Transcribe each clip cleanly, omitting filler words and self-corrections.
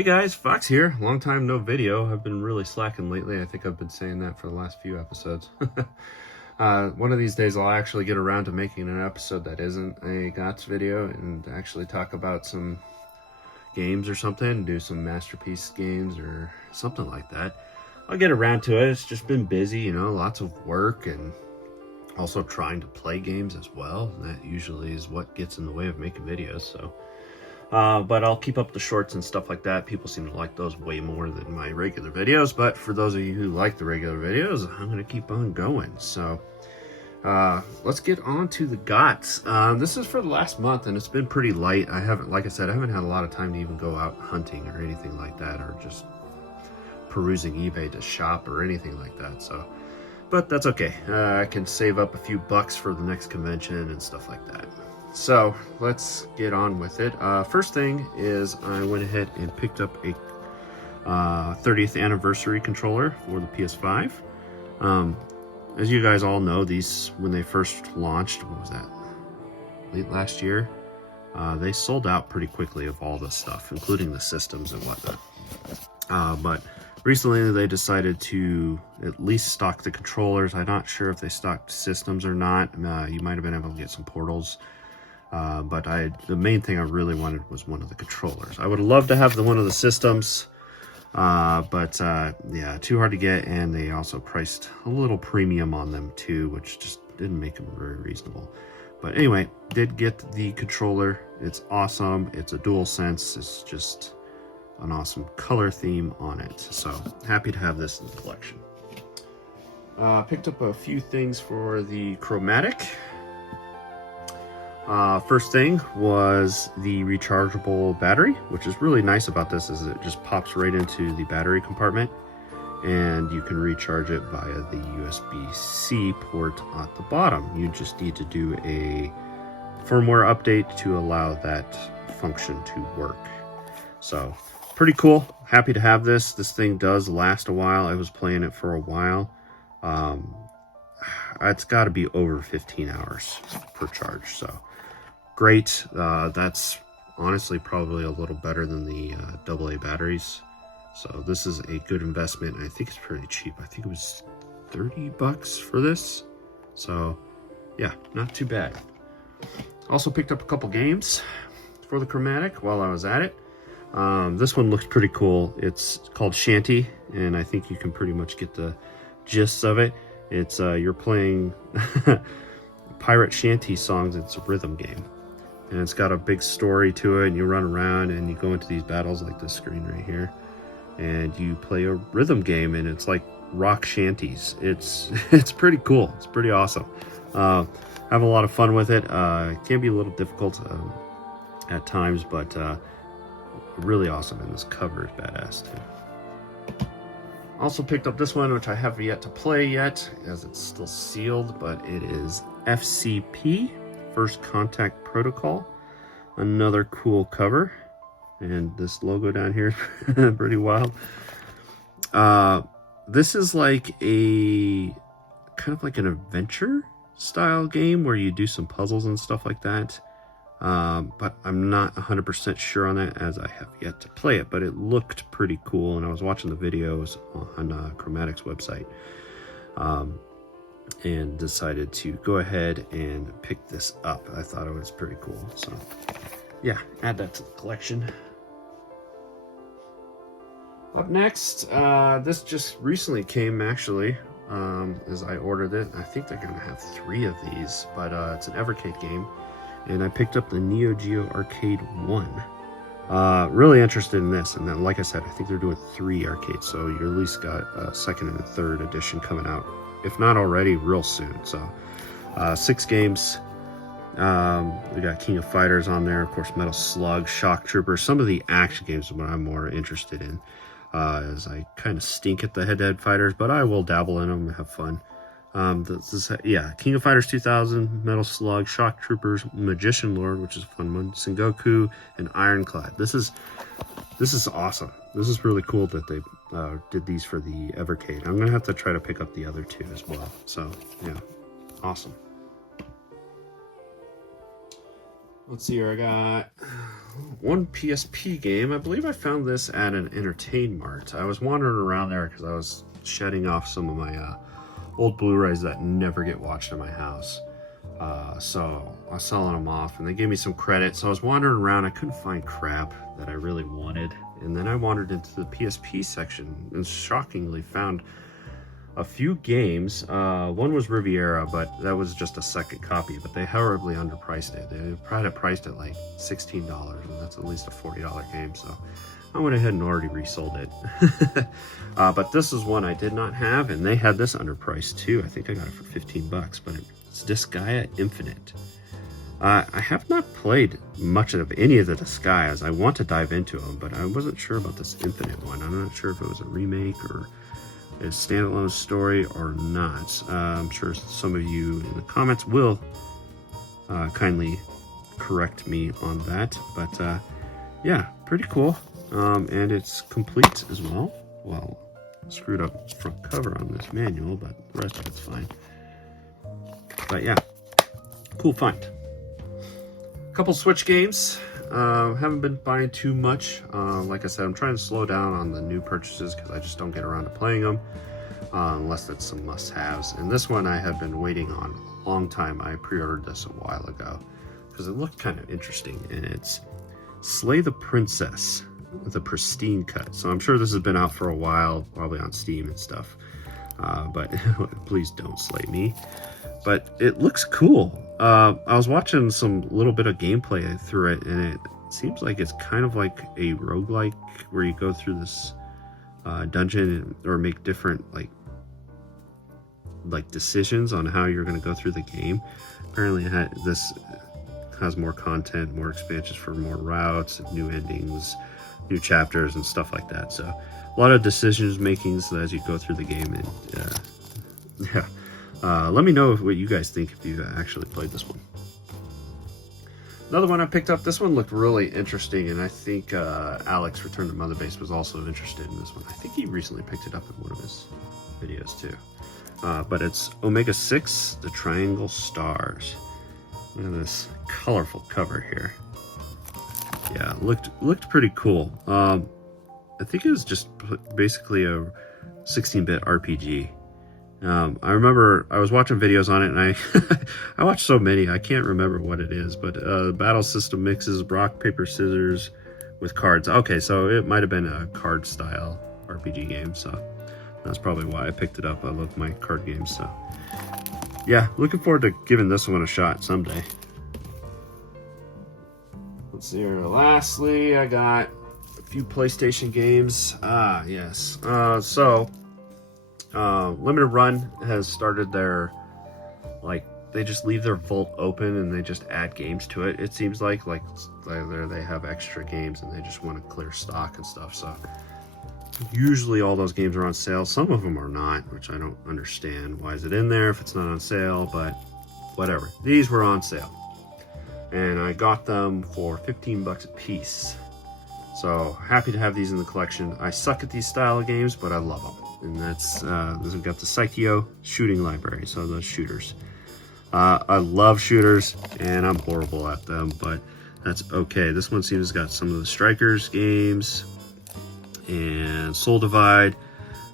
Hey guys, Fox here. Long time no video. I've been really slacking lately. I think I've been saying that for the last few episodes. One of these days I'll actually get around to making an episode that isn't a GOTS video and actually talk about some games or something, do some masterpiece games or something like that. I'll get around to it. It's just been busy, you know, lots of work and also trying to play games as well. And that usually is what gets in the way of making videos, so. But I'll keep up the shorts and stuff like that. People seem to like those way more than my regular videos. But for those of you who like the regular videos, I'm going to keep on going. So let's get on to the GOTS. This is for the last month and it's been pretty light. Like I said, I haven't had a lot of time to even go out hunting or anything like that, or just perusing eBay to shop or anything like that. So, but that's okay. I can save up a few bucks for the next convention and stuff like that. So let's get on with it. First thing is I went ahead and picked up a 30th anniversary controller for the PS5. As you guys all know, these, when they first launched, what was that, late last year, they sold out pretty quickly of all this stuff, including the systems and whatnot. But recently they decided to at least stock the controllers. I'm not sure if they stocked systems or not. You might have been able to get some portals. But the main thing I really wanted was one of the controllers. I would love to have one of the systems, but yeah, too hard to get, and they also priced a little premium on them too, which just didn't make them very reasonable. But anyway, did get the controller. It's awesome. It's a DualSense. It's just an awesome color theme on it. So happy to have this in the collection. Picked up a few things for the Chromatic. First thing was the rechargeable battery, which is really nice about this is it just pops right into the battery compartment and you can recharge it via the USB-C port at the bottom. You just need to do a firmware update to allow that function to work. So pretty cool. Happy to have this. This thing does last a while. I was playing it for a while. It's got to be over 15 hours per charge, so great. That's honestly probably a little better than the AA batteries. So this is a good investment. I think it's pretty cheap. I think it was 30 bucks for this. So yeah, not too bad. Also picked up a couple games for the Chromatic while I was at it. This one looks pretty cool. It's called Shanty, and I think you can pretty much get the gist of it. It's you're playing pirate shanty songs. It's a rhythm game. And it's got a big story to it, and you run around and you go into these battles like this screen right here, and you play a rhythm game, and it's like rock shanties. It's pretty cool. It's pretty awesome. Have a lot of fun with it. It can be a little difficult at times, but really awesome, and this cover is badass too. Also picked up this one, which I have yet to play yet, as it's still sealed, but it is FCP, First Contact Protocol. Another cool cover, and this logo down here is pretty wild. This is like a kind of like an adventure style game where you do some puzzles and stuff like that. But I'm not 100% sure on that, as I have yet to play it, but it looked pretty cool, and I was watching the videos on Chromatic's website, and decided to go ahead and pick this up. I thought it was pretty cool, so yeah, add that to the collection. Up next, this just recently came actually, as I ordered it. I think they're gonna have 3 of these, but it's an Evercade game. And I picked up the Neo Geo Arcade 1. Really interested in this, and then like I said, I think they're doing 3 arcades, so you at least got a 2nd and a 3rd edition coming out, if not already, real soon. So 6 games. We got King of Fighters on there, of course, Metal Slug, Shock Trooper. Some of the action games are what I'm more interested in, as I kind of stink at the head-to-head fighters, but I will dabble in them and have fun. Yeah, King of Fighters 2000, Metal Slug, Shock Troopers, Magician Lord, which is a fun one, Sengoku, and Ironclad. This is awesome. This is really cool that they did these for the Evercade. I'm gonna have to try to pick up the other 2 as well. So yeah, awesome. Let's see here, I got one PSP game. I believe I found this at an Entertain Mart. I was wandering around there because I was shedding off some of my old Blu-rays that never get watched in my house. So I was selling them off and they gave me some credit. So I was wandering around. I couldn't find crap that I really wanted. And then I wandered into the PSP section and shockingly found a few games. One was Riviera, but that was just a second copy, but they horribly underpriced it. They probably had it priced at like $16, and that's at least a $40 game, so I went ahead and already resold it. But this is one I did not have, and they had this underpriced too. I think I got it for 15 bucks, but it's Disgaea Infinite. I have not played much of any of the Disgaeas. I want to dive into them, but I wasn't sure about this Infinite one. I'm not sure if it was a remake or a standalone story or not. I'm sure some of you in the comments will kindly correct me on that, but yeah, pretty cool. And it's complete as well. Well, screwed up front cover on this manual, but the rest of it's fine. But yeah, cool find. Couple Switch games. Haven't been buying too much. Like I said, I'm trying to slow down on the new purchases because I just don't get around to playing them unless it's some must-haves. And this one I have been waiting on a long time. I pre-ordered this a while ago because it looked kind of interesting, and it's Slay the Princess with a pristine cut. So I'm sure this has been out for a while, probably on Steam and stuff. But please don't slay me. But it looks cool. I was watching some little bit of gameplay through it, and it seems like it's kind of like a roguelike where you go through this dungeon or make different like decisions on how you're going to go through the game. Apparently this has more content, more expansions for more routes, new endings, new chapters and stuff like that. So a lot of decisions making so as you go through the game. And yeah. Let me know what you guys think if you've actually played this one. Another one I picked up, this one looked really interesting, and I think Alex, Return to Mother Base, was also interested in this one. I think he recently picked it up in one of his videos too. But it's Omega 6, The Triangle Stars. Look at this colorful cover here. Yeah, looked pretty cool. I think it was just basically a 16-bit RPG. I remember I was watching videos on it, and I watched so many I can't remember what it is, but the battle system mixes rock, paper, scissors with cards. Okay, so it might have been a card style RPG game, so that's probably why I picked it up. I love my card games, so yeah, looking forward to giving this one a shot someday. Let's see here. Lastly, I got a few PlayStation games. Yes. Limited Run has started their, they just leave their vault open and they just add games to it. It seems like they have extra games and they just want to clear stock and stuff. So usually all those games are on sale. Some of them are not, which I don't understand. Why is it in there if it's not on sale? But whatever. These were on sale, and I got them for 15 bucks a piece. So happy to have these in the collection. I suck at these style of games, but I love them. And that's, we've got the Psycho shooting library, so those shooters. I love shooters, and I'm horrible at them, but that's okay. This one seems to got some of the Strikers games, and Soul Divide,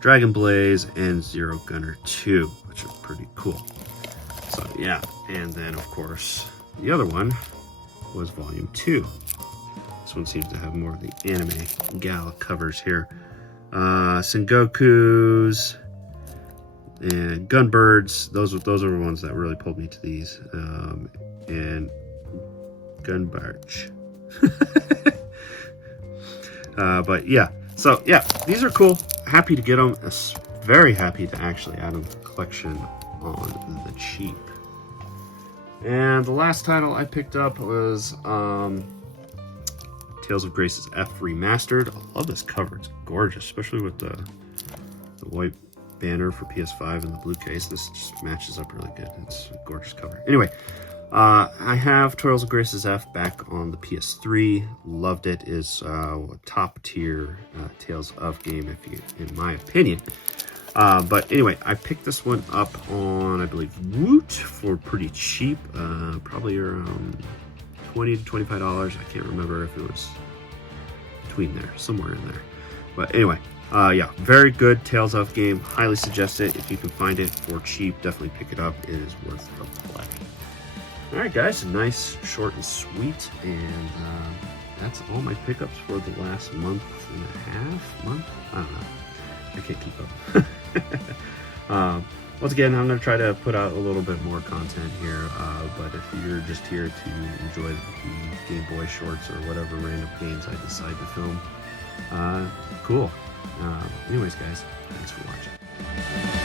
Dragon Blaze, and Zero Gunner 2, which are pretty cool. So yeah, and then of course, the other one was Volume 2. This one seems to have more of the anime gala covers here. Sengoku's and Gunbirds, those are the ones that really pulled me to these. And Gunbarge. But yeah, so yeah, these are cool. Happy to get them. Very happy to actually add them to the collection on the cheap. And the last title I picked up was Tales of Grace's F Remastered. I love this cover. It's gorgeous, especially with the white banner for PS5 and the blue case. This just matches up really good. It's a gorgeous cover. Anyway, I have Tales of Grace's F back on the PS3. Loved it. Is a top tier Tales of game, in my opinion. But anyway, I picked this one up on, I believe, Woot for pretty cheap, probably around $20 to $25. I can't remember if it was between there, somewhere in there. But anyway, yeah, very good Tales of game. Highly suggest it. If you can find it for cheap, definitely pick it up. It is worth the play. Alright guys, nice, short and sweet, and that's all my pickups for the last month and a half? I don't know. I can't keep up. Once again, I'm going to try to put out a little bit more content here, but if you're just here to enjoy the Game Boy shorts or whatever random games I decide to film, cool. Anyways guys, thanks for watching.